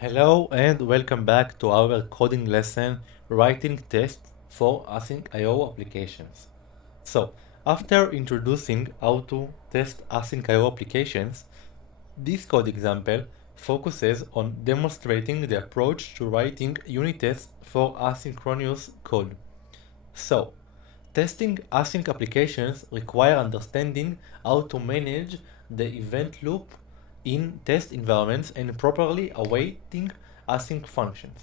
Hello and welcome back to our coding lesson, writing tests for AsyncIO applications. So, after introducing how to test AsyncIO applications, this code example focuses on demonstrating the approach to writing unit tests for asynchronous code. So, testing async applications require understanding how to manage the event loop in test environments and properly awaiting async functions.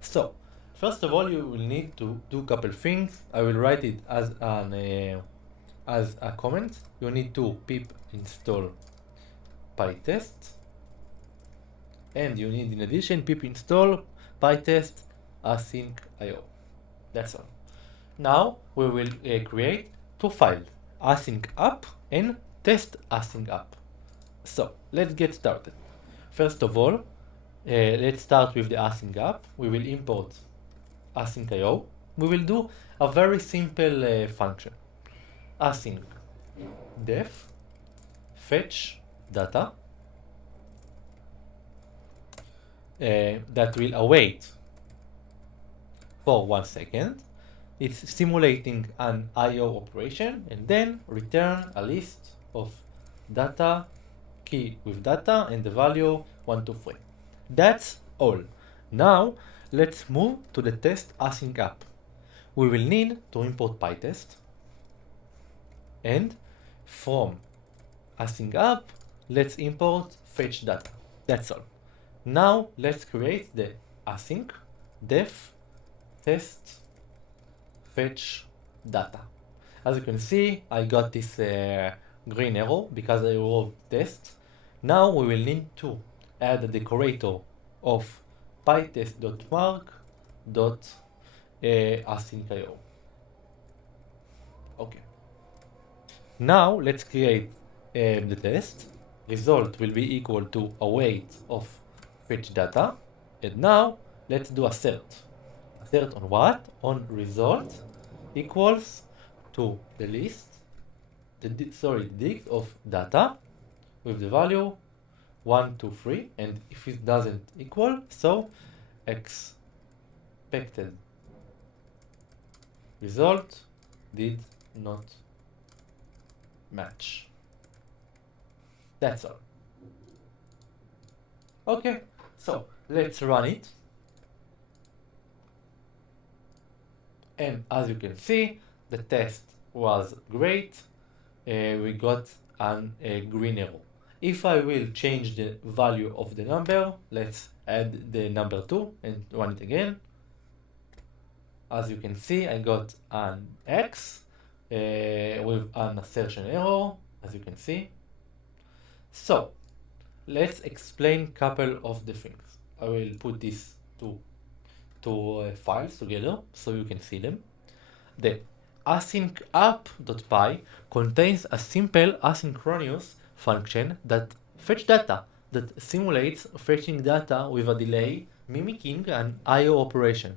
So, first of all, you will need to do a couple things. I will write it as a comment. You need to pip install pytest, and you need in addition pip install pytest AsyncIO. That's all. Now we will create two files, async app and test async app. So let's get started. First of all, let's start with the async app. We will import AsyncIO. We will do a very simple function. Async def fetch data that will await for 1 second. It's simulating an I/O operation and then return a list of data, key with data and the value 1, 2, 3. That's all. Now let's move to the test async app. We will need to import pytest, and from async app let's import fetch data. That's all. Now let's create the async def test fetch data. As you can see, I got this green arrow because I wrote test. Now we will need to add the decorator of pytest.mark.asyncIO. Okay. Now let's create the test. Result will be equal to await of fetch data. And now let's do assert. Assert on what? On result equals to the list, the dict of data with the value 1, 2, 3, and if it doesn't equal, so expected result did not match. That's all. Okay, so let's run it. And as you can see, the test was great. We got a green arrow. If I will change the value of the number, let's add the number 2 and run it again. As you can see, I got an X with an assertion error, as you can see. So let's explain a couple of the things. I will put these two files together so you can see them. The async app.py contains a simple asynchronous function that fetch data that simulates fetching data with a delay, mimicking an I/O operation.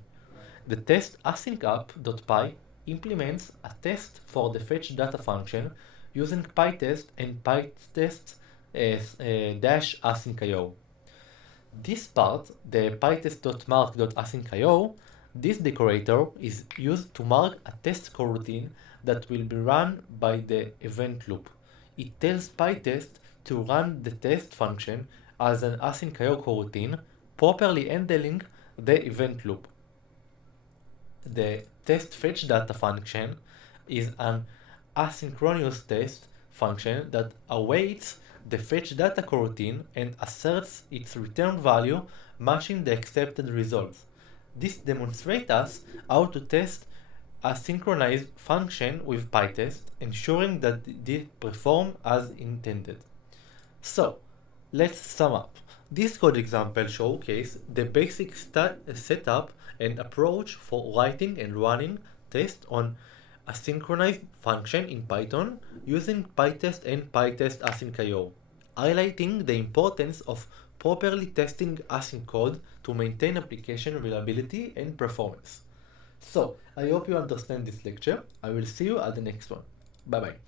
The test async app.py implements a test for the fetch data function using pytest and pytest dash AsyncIO. This part, the pytest.mark.asyncIO, this decorator is used to mark a test coroutine that will be run by the event loop. It tells pytest to run the test function as an AsyncIO coroutine, properly handling the event loop. The test fetch data function is an asynchronous test function that awaits the fetch data coroutine and asserts its return value matching the accepted results. This demonstrates us how to test a synchronized function with pytest, ensuring that they perform as intended. So, let's sum up. This code example showcases the basic setup and approach for writing and running tests on a synchronized function in Python using pytest and pytest AsyncIO, highlighting the importance of properly testing async code to maintain application reliability and performance. So, I hope you understand this lecture. I will see you at the next one. Bye bye.